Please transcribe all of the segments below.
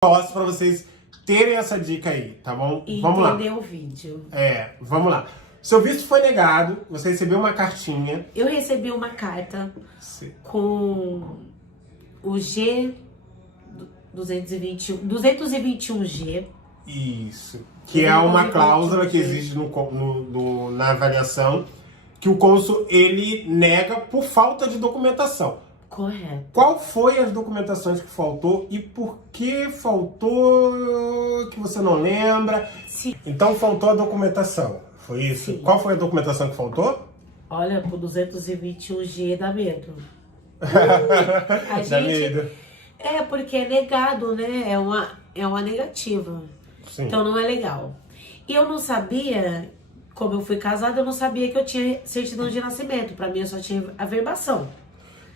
Posso pra vocês terem essa dica aí, tá bom? Vamos lá. Entender o vídeo. Vamos lá. Seu visto foi negado, você recebeu uma cartinha. Eu recebi uma carta Sim. com o G 221G. Isso. Que é uma cláusula que existe na avaliação, que o cônsul, ele nega por falta de documentação. Correto. Qual foi as documentações que faltou e por que faltou, que você não lembra? Sim. Então faltou a documentação, foi isso? Sim. Qual foi a documentação que faltou? Olha, pro 221G dá medo. A Dá medo. porque é negado, né? É uma negativa. Sim. Então não é legal. E eu não sabia, como eu fui casada, eu não sabia que eu tinha certidão de nascimento. Pra mim eu só tinha averbação.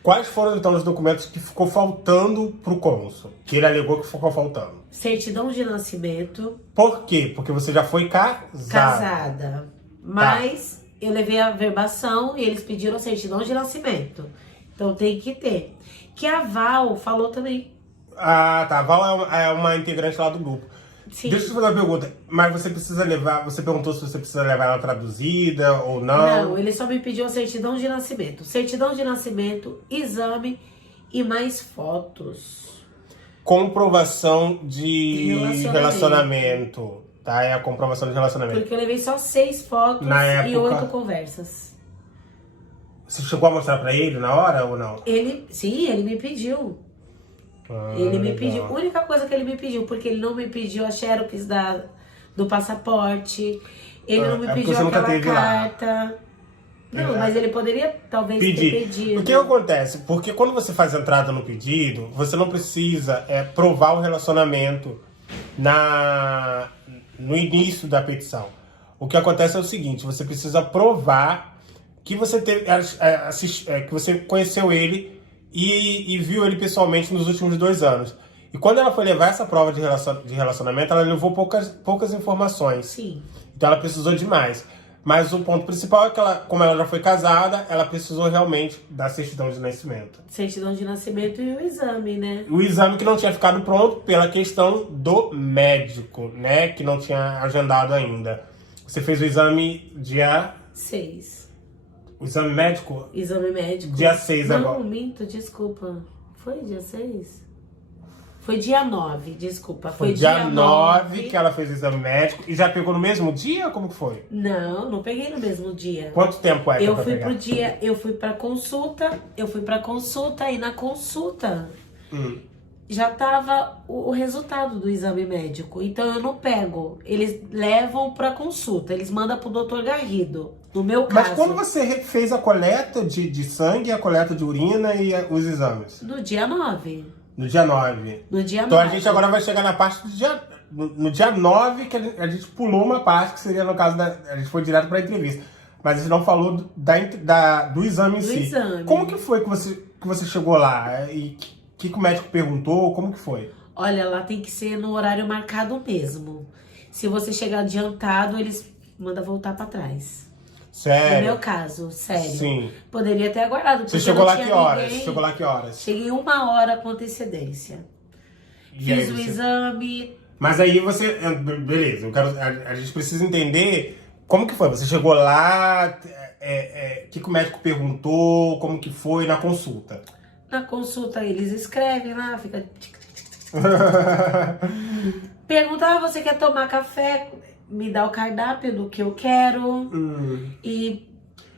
Quais foram então os documentos que ficou faltando pro cônsul? Que ele alegou que ficou faltando? Certidão de nascimento. Por quê? Porque você já foi casada. Mas eu levei a averbação e eles pediram certidão de nascimento. Então tem que ter. Que a Val falou também. Ah, tá. A Val é uma integrante lá do grupo. Sim. Deixa eu te fazer uma pergunta. Mas você precisa levar... Você perguntou se você precisa levar ela traduzida ou não? Não, ele só me pediu a certidão de nascimento. Certidão de nascimento, exame e mais fotos. Comprovação de relacionamento. Tá? É a comprovação de relacionamento. Porque eu levei só 6 fotos Na e época... 8 conversas. Você chegou a mostrar pra ele na hora ou não? Sim, ele me pediu. Ele me pediu. A única coisa que ele me pediu, porque ele não me pediu a xerox do passaporte. Ele não me pediu aquela carta. Não, mas ele poderia talvez ter pedido. O que acontece? Porque quando você faz entrada no pedido, você não precisa provar o relacionamento no início da petição. O que acontece é o seguinte, você precisa provar que você que você conheceu ele e viu ele pessoalmente nos últimos 2 anos. E quando ela foi levar essa prova de relacionamento, ela levou poucas informações. Sim. Então ela precisou de mais. Mas o ponto principal é que como ela já foi casada, ela precisou realmente da certidão de nascimento. Certidão de nascimento e o exame, né? O exame que não tinha ficado pronto pela questão do médico, né? Que não tinha agendado ainda. Você fez o exame dia... 6. O exame médico? Exame médico. Dia 6 agora. Não, minto, desculpa. Foi dia 6? Foi dia 9, desculpa. Foi dia 9 que ela fez o exame médico. E já pegou no mesmo dia? Como que foi? Não, não peguei no mesmo dia. Quanto tempo é que eu pra fui pegar? pro dia, eu fui pra consulta e na consulta já tava o resultado do exame médico. Então eu não pego. Eles levam pra consulta, eles mandam pro Dr. Garrido. No meu caso. Mas quando você fez a coleta de sangue, a coleta de urina e os exames? No dia 9. No dia 9. No dia Então 9. a gente agora vai chegar na parte do dia... No dia 9, que a gente pulou uma parte, que seria no caso a gente foi direto pra entrevista. Mas a gente não falou do exame em si. Exame. Como que foi que você chegou lá? E o que o médico perguntou? Como que foi? Olha, lá tem que ser no horário marcado mesmo. Se você chegar adiantado, eles mandam voltar pra trás. Sério? No meu caso, sério. Sim. Poderia ter aguardado. Você chegou lá que horas? Você chegou lá que horas? Cheguei 1 hora com antecedência. Fiz o exame. Mas aí você... Beleza, a gente precisa entender como que foi. Você chegou lá, o que o médico perguntou, como que foi na consulta? Na consulta eles escrevem lá, fica... Perguntar, você quer tomar café? Me dá o cardápio do que eu quero e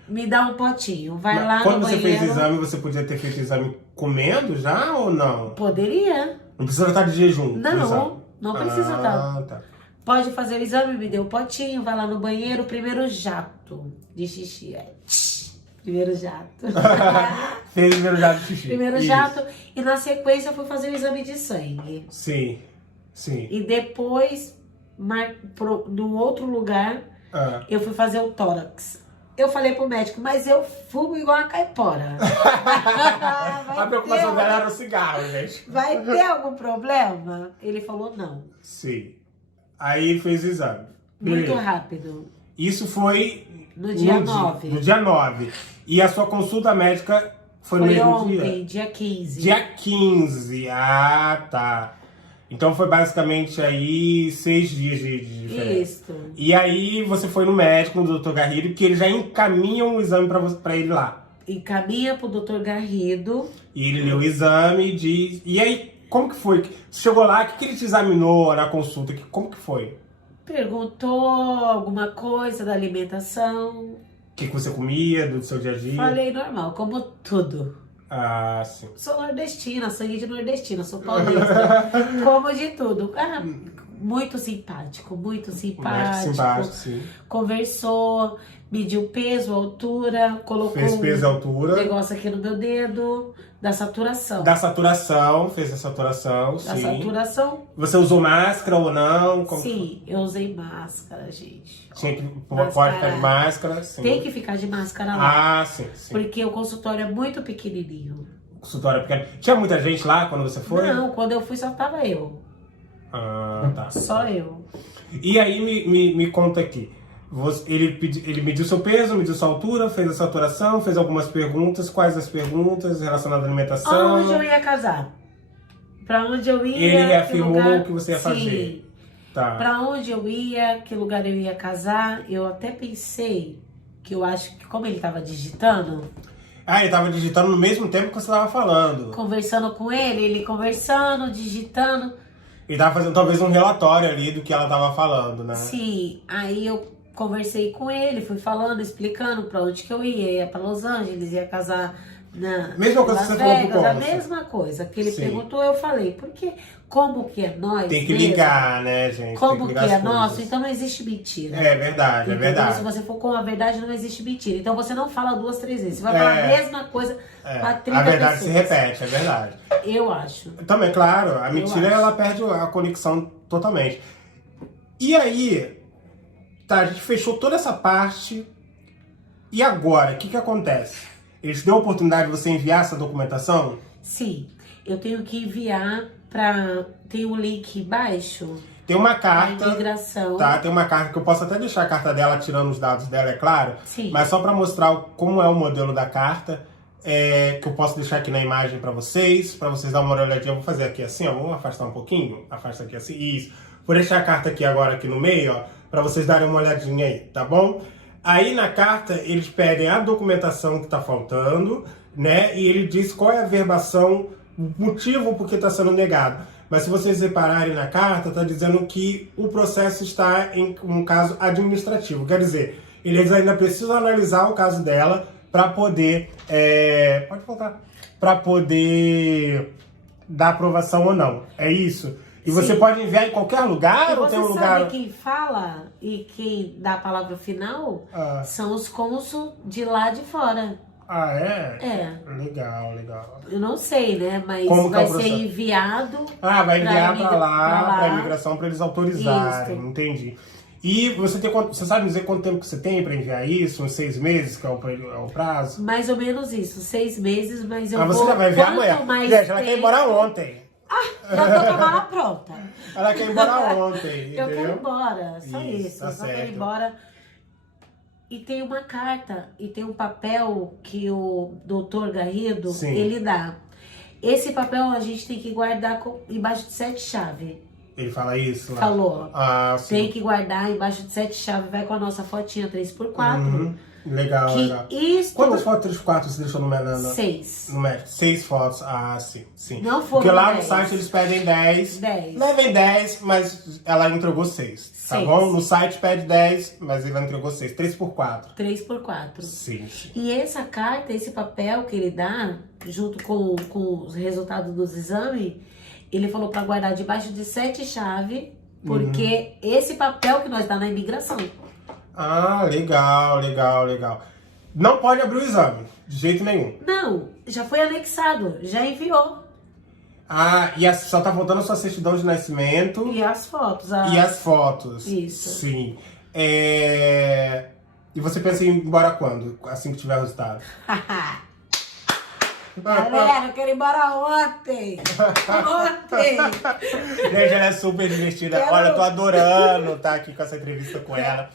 me dá um potinho. Vai lá no banheiro. Quando você fez o exame, você podia ter feito o exame comendo já ou não? Poderia. Não precisa estar de jejum? Não precisa estar. Tá. Pode fazer o exame, me deu o potinho, vai lá no banheiro, primeiro jato de xixi. Primeiro jato. Fez o primeiro jato de xixi. Primeiro jato. E na sequência eu fui fazer o exame de sangue. Sim, sim. E depois, no outro lugar, eu fui fazer o tórax. Eu falei pro médico, mas eu fumo igual a caipora. A preocupação dela era o cigarro, gente. Vai ter algum problema? Ele falou não. Sim. Aí fez o exame. Muito rápido. Isso foi no dia 9. No dia 9. E a sua consulta médica foi no mesmo dia? Foi ontem, dia 15. Dia 15. Ah, tá. Então foi basicamente aí 6 dias de diferença. Isso. E aí você foi no médico, no Dr. Garrido, que ele já encaminha um exame pra ele lá. Encaminha pro Dr. Garrido. E ele leu o exame e diz... E aí, como que foi? Você chegou lá, o que ele te examinou na consulta? Como que foi? Perguntou alguma coisa da alimentação. O que você comia do seu dia a dia? Falei normal, como tudo. Ah, sim. Sou nordestina, sangue de nordestina, sou paulista. Como de tudo. Ah, muito simpático, muito simpático. Muito simpático, sim. Conversou, mediu peso, altura, colocou fez peso e altura. negócio aqui no meu dedo, da saturação. Da saturação, fez a saturação, Da sim. saturação. Você usou máscara ou não? Sim, eu usei máscara, gente. Tinha que pode ficar de máscara, sim. Tem que ficar de máscara lá. Ah, sim, sim. Porque o consultório é muito pequenininho. Consultório pequeno. Tinha muita gente lá quando você foi? Não, quando eu fui só tava eu. Ah, tá. Só eu. E aí me conta aqui. Ele mediu seu peso, mediu sua altura, fez a saturação, fez algumas perguntas. Quais as perguntas relacionadas à alimentação? Onde eu ia casar? Pra onde eu ia? Ele afirmou lugar... que você ia fazer. Sim. Tá. Pra onde eu ia, que lugar eu ia casar. Eu até pensei que eu acho que como ele tava digitando... Ah, ele tava digitando no mesmo tempo que você tava falando. Conversando com ele conversando, digitando. Ele tava fazendo talvez um relatório ali do que ela tava falando, né? Sim, aí eu conversei com ele, fui falando, explicando pra onde que eu ia pra Los Angeles, ia casar na mesma coisa Las que você falou pro Vegas, a cônsul. mesma coisa que ele Sim. perguntou, eu falei, porque como que é nós Tem que mesmo, ligar, né, gente? como Tem que ligar é as nosso, coisas. então não existe mentira. É verdade, é Entendeu? verdade. Se você for com a verdade, não existe mentira. Então você não fala 2, 3 vezes. Você vai falar a mesma coisa pra 30 A verdade pessoas. se repete, é verdade. Eu acho. Também, claro, a mentira acho. ela perde a conexão totalmente. E aí, tá, a gente fechou toda essa parte. E agora, o que acontece? Eles deu a oportunidade de você enviar essa documentação? Sim, eu tenho que enviar pra... Tem um link embaixo. Tem uma A carta. imigração. Tá, tem uma carta que eu posso até deixar a carta dela tirando os dados dela, é claro. Sim. Mas só para mostrar como é o modelo da carta, que eu posso deixar aqui na imagem para vocês darem uma olhadinha. Eu vou fazer aqui assim, ó, vamos afastar um pouquinho, afasta aqui assim, isso. Vou deixar a carta aqui agora aqui no meio, ó, para vocês darem uma olhadinha aí, tá bom? Aí na carta eles pedem a documentação que tá faltando, né? E ele diz qual é a verbação, o motivo por que está sendo negado. Mas se vocês repararem na carta, está dizendo que o processo está em um caso administrativo. Quer dizer, eles ainda precisam analisar o caso dela para poder... pode voltar. Para poder dar aprovação ou não. É isso? E Sim. você pode enviar em qualquer lugar? E ou tem um você lugar... sabe quem fala e quem dá a palavra final? São os cônsul de lá de fora. Ah, é? É. Legal, legal. Eu não sei, né? Mas Como que é vai o ser processo? enviado. Vai enviar para lá, para a lá. imigração, para eles autorizarem. Isso. Entendi. E você sabe dizer quanto tempo que você tem para enviar isso? Uns 6 meses, que é o prazo? Mais ou menos isso, 6 meses, mas eu Você vou... já vai enviar quanto amanhã. mais Gente, ela tempo... quer ir embora ontem. Já tô com a mala pronta. Ela quer ir embora ontem, Eu entendeu? quero ir embora, só isso. Tá Eu só quero certo. ir embora. E tem uma carta, e tem um papel que o doutor Garrido, Sim. ele dá. Esse papel a gente tem que guardar embaixo de 7 chaves. Ele fala isso lá? Falou. Ah, sim. Tem que guardar embaixo de 7 chaves. Vai com a nossa fotinha 3x4. Uhum. Legal, Que legal. isto... Quantas fotos 3x4 você deixou no 6. no médico? 6 fotos. Ah, sim, sim. Não foram Porque lá 10. no site eles pedem 10. 10. Levem 10, mas ela entregou 6. Tá 6. bom? No site pede 10, mas ela entregou 6. 3x4. 3x4. Sim, sim. E essa carta, esse papel que ele dá, junto com os resultados dos exames, ele falou para guardar debaixo de 7 chaves, porque esse papel que nós dá na imigração. Ah, legal, legal, legal. Não pode abrir o exame, de jeito nenhum. Não, já foi anexado, já enviou. Ah, e só tá faltando a sua certidão de nascimento E as fotos. e as fotos. Isso. Sim. E você pensa em ir embora quando? Assim que tiver o resultado? Galera, eu quero ir embora ontem. Ontem. Gente, ela é super divertida. Quero- Olha, eu tô adorando estar aqui com essa entrevista com ela.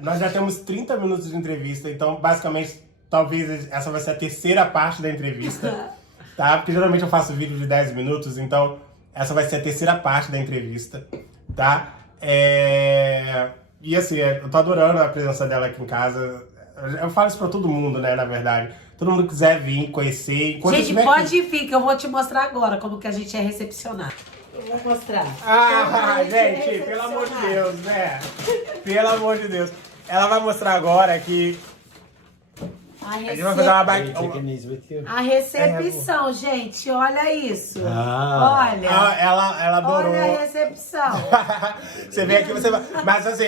Nós já temos 30 minutos de entrevista, então basicamente, talvez essa vai ser a terceira parte da entrevista, tá? Porque geralmente eu faço vídeo de 10 minutos, então Essa vai ser a terceira parte da entrevista, tá? E assim, eu tô adorando a presença dela aqui em casa. Eu falo isso pra todo mundo, né, na verdade. Todo mundo que quiser vir, conhecer. Gente, pode vir, que eu vou te mostrar agora como que a gente é recepcionado. Eu vou mostrar. Gente, pelo amor de Deus, né? Pelo amor de Deus. Ela vai mostrar agora que... A gente vai fazer uma A recepção, gente, olha isso. Olha. Ela adorou. Olha a recepção. Você vem aqui, você vai... Mas assim,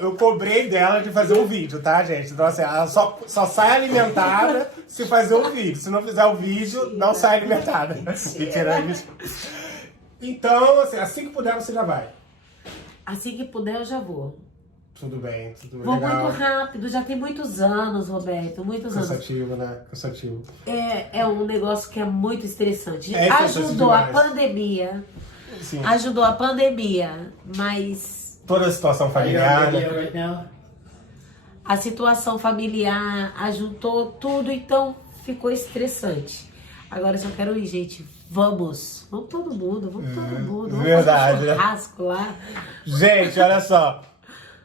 eu cobrei dela de fazer um vídeo, tá, gente? Então assim, ela só sai alimentada se fazer um vídeo. Se não fizer o vídeo, não sai alimentada. Mentira isso. Então, assim que puder, você já vai. Assim que puder, eu já vou. Tudo bem, Vou legal. muito rápido, já tem muitos anos, Roberto, muitos anos. Cansativo, né? Cansativo. É um negócio que é muito estressante. Estressante Ajudou a demais. pandemia. Sim. Ajudou a pandemia, mas... Toda a situação familiar, né? A situação familiar ajudou tudo, então ficou estressante. Agora eu só quero ir, gente. Vamos todo mundo, vamos Verdade, fazer um churrasco lá. Gente, olha só.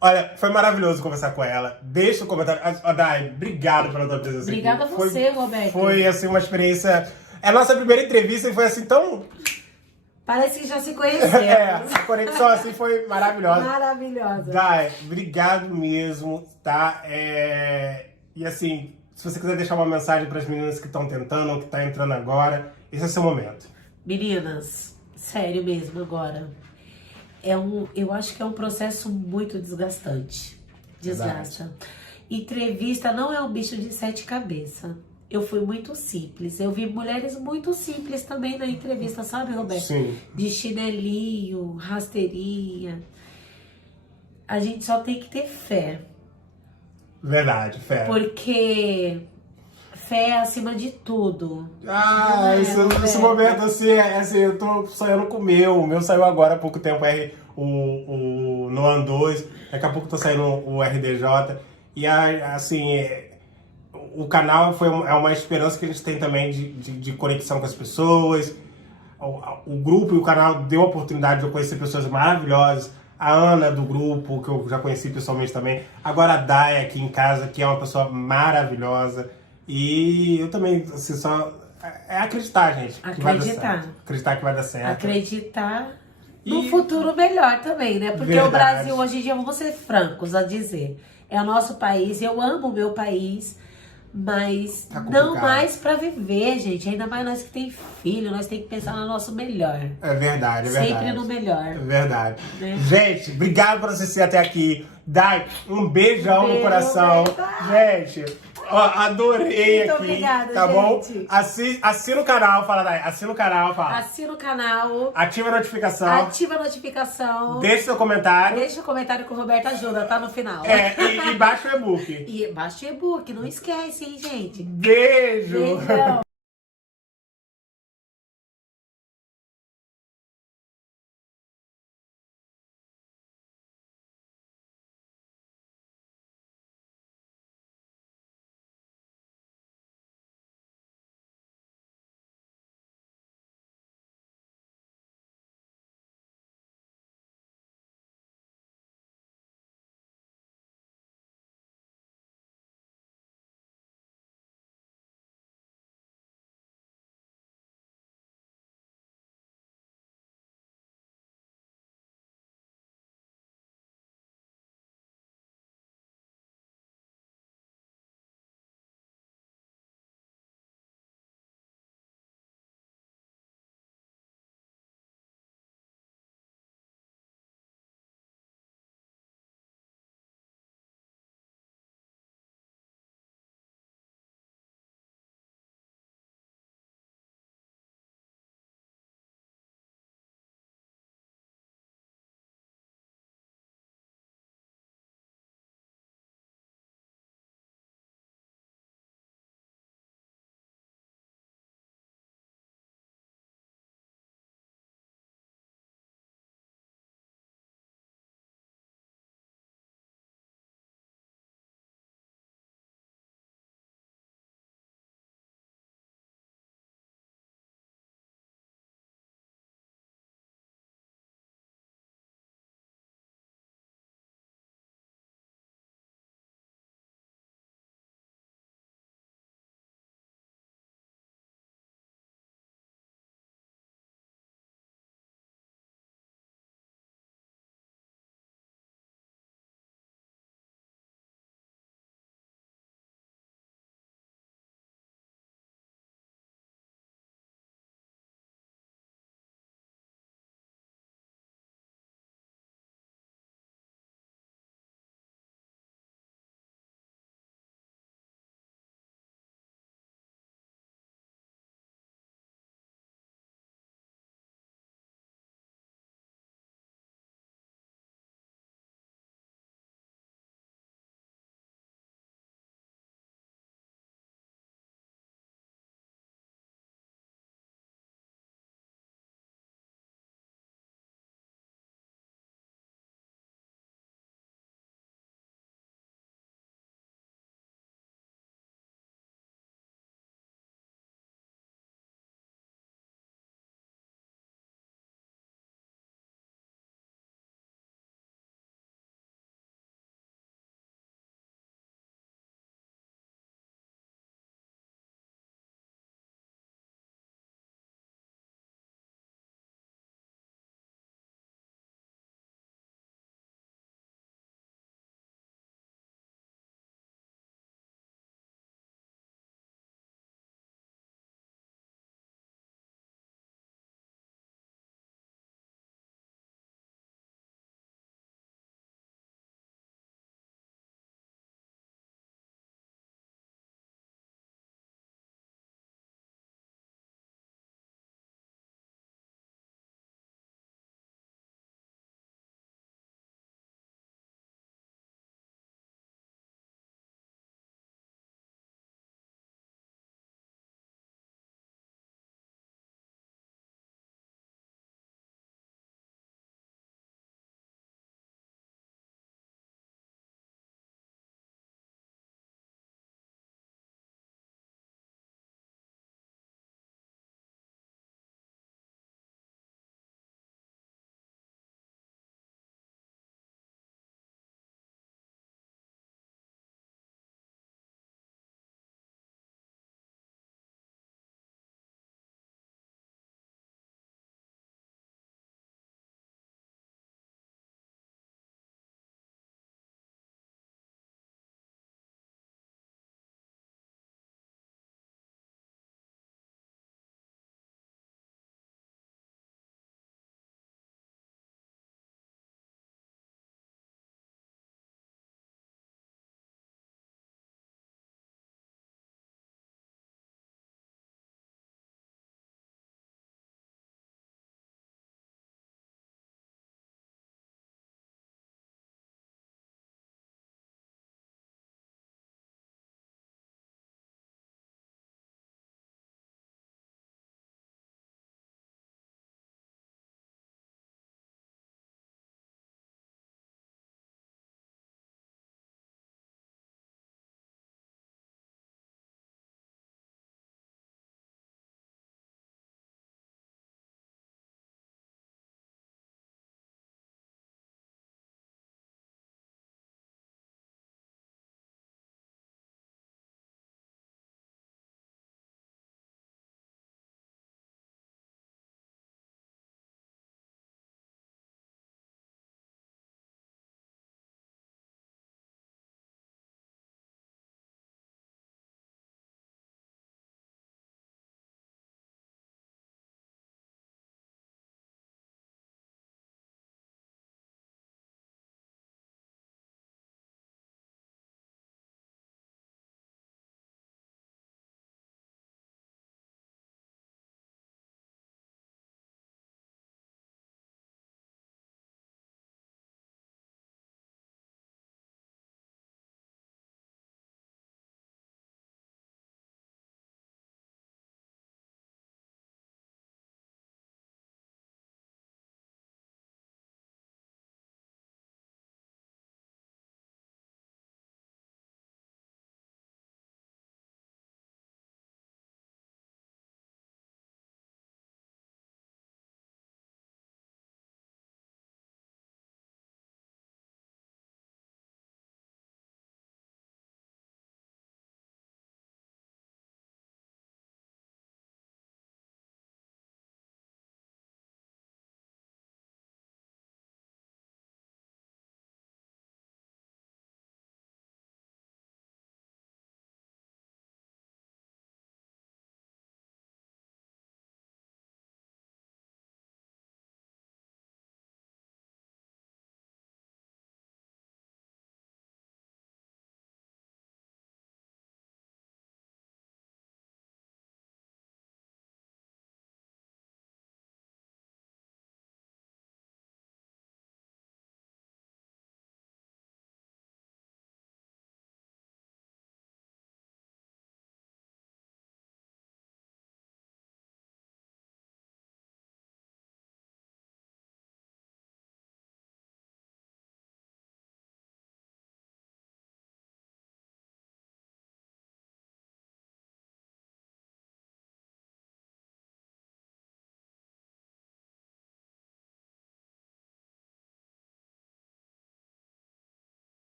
Olha, foi maravilhoso conversar com ela. Deixa o comentário. Dai, obrigado pela tua presença. Obrigada aqui. a você, Roberto. Foi, assim, uma experiência... É a nossa primeira entrevista e foi, assim, tão... Parece que já se conhecemos. A conexão, assim, foi maravilhosa. Maravilhosa. Dai, obrigado mesmo, tá? E, assim, se você quiser deixar uma mensagem para as meninas que estão tentando ou que estão entrando agora, esse é o seu momento. Meninas, sério mesmo agora. Eu acho que é um processo muito desgastante. Desgasta. Verdade. Entrevista não é um bicho de 7 cabeças. Eu fui muito simples. Eu vi mulheres muito simples também na entrevista, sabe, Roberto? Sim. De chinelinho, rasteirinha. A gente só tem que ter fé. Verdade, fé. Porque fé é acima de tudo. Esse momento, assim, eu tô sonhando com o meu saiu agora há pouco tempo, o Noan 2, daqui a pouco tô saindo o RDJ, e assim, o canal é uma esperança que a gente tem também de conexão com as pessoas. O grupo e o canal deu a oportunidade de eu conhecer pessoas maravilhosas, a Ana do grupo, que eu já conheci pessoalmente também, agora a Dai aqui em casa, que é uma pessoa maravilhosa. E eu também, assim, só... É acreditar, gente. Que vai dar certo. Acreditar que vai dar certo. Acreditar no futuro melhor também, né? Porque o Brasil, hoje em dia, vamos ser francos a dizer, é o nosso país, eu amo o meu país, mas não mais pra viver, gente. Ainda mais nós que tem filho, nós tem que pensar no nosso melhor. É verdade, é verdade. Sempre no melhor. É verdade. Né? Gente, obrigado por assistir até aqui. Dai, um beijão no coração. Gente... Ó, adorei muito aqui, obrigada, tá gente. Bom? Assina o canal, fala, Dai. Assina o canal, fala. Assina o canal. Ativa a notificação. Ativa a notificação. Deixa seu comentário. Deixa o comentário que o Roberto ajuda, tá no final. E baixa o e-book. E baixa o e-book, não esquece, hein, gente? Beijo. Beijão.